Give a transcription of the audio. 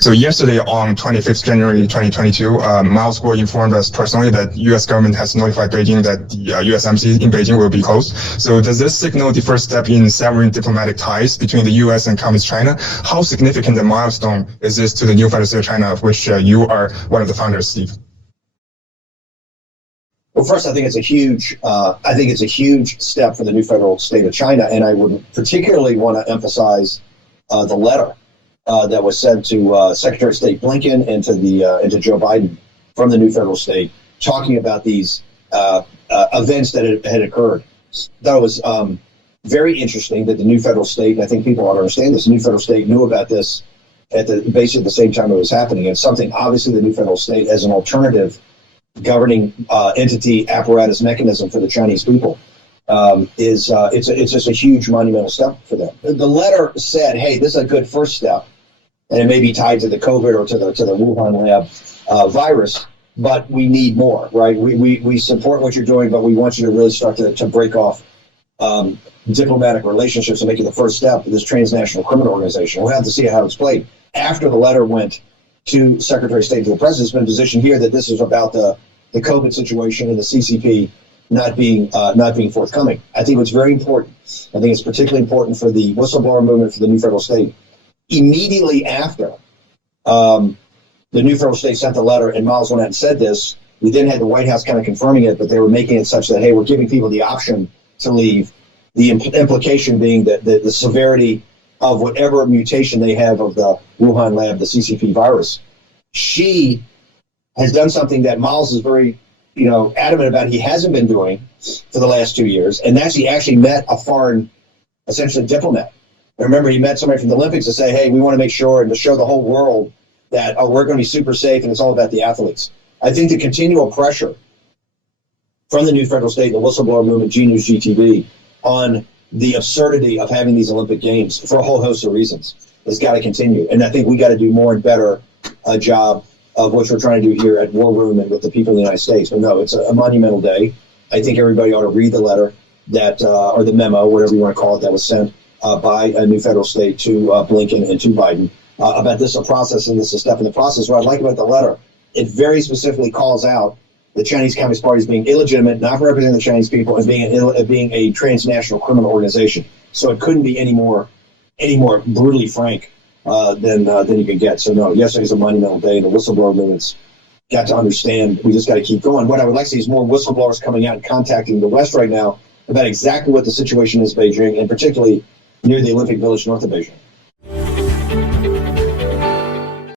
So yesterday on 25th January 2022, Miles Guo informed us personally that U.S. government has notified Beijing that the U.S. embassy in Beijing will be closed. So does this signal the first step in severing diplomatic ties between the U.S. and Communist China? How significant a milestone is this to the new federal state of China, of which you are one of the founders, Steve? Well, first, I think it's a huge step for the new federal state of China, and I would particularly want to emphasize the letter that was sent to Secretary of State Blinken and to Joe Biden from the new federal state, talking about these events that had occurred. That was very interesting that the new federal state, and I think people ought to understand this, the new federal state knew about this at basically the same time it was happening. It's something, obviously, the new federal state as an alternative governing entity, apparatus, mechanism for the Chinese people. It's just a huge monumental step for them. The letter said, hey, this is a good first step, and it may be tied to the COVID or to the Wuhan lab virus, but we need more, right? We support what you're doing, but we want you to really start to break off diplomatic relationships and make it the first step of this transnational criminal organization. We'll have to see how it's played. After the letter went to Secretary of State, to the President's been positioned here that this is about the COVID situation and the CCP not being forthcoming. I think it's very important. I think it's particularly important for the whistleblower movement for the new federal state. Immediately after the new federal state sent the letter and Miles went out and said this, we then had the White House kind of confirming it, but they were making it such that, hey, we're giving people the option to leave. The implication being that the severity of whatever mutation they have of the Wuhan lab, the CCP virus. She has done something that Miles is very adamant about he hasn't been doing for the last 2 years, and that's he actually met a foreign, essentially, diplomat. And remember, he met somebody from the Olympics to say, hey, we want to make sure and to show the whole world that we're going to be super safe and it's all about the athletes. I think the continual pressure from the new federal state, the whistleblower movement, G-News, GTV, on the absurdity of having these Olympic Games for a whole host of reasons has got to continue. And I think we got to do more and better job of what we're trying to do here at War Room and with the people in the United States. But no, it's a monumental day. I think everybody ought to read the letter that, or the memo, whatever you want to call it, that was sent by a new federal state to Blinken and to Biden about this a process and this a step in the process. What I like about the letter, it very specifically calls out the Chinese Communist Party as being illegitimate, not representing the Chinese people, and being a transnational criminal organization. So it couldn't be any more brutally frank than you can get. So no, yesterday's a monumental day, and the whistleblower movement's got to understand we just got to keep going. What I would like to see is more whistleblowers coming out and contacting the West right now about exactly what the situation is in Beijing, and particularly near the Olympic Village north of Beijing.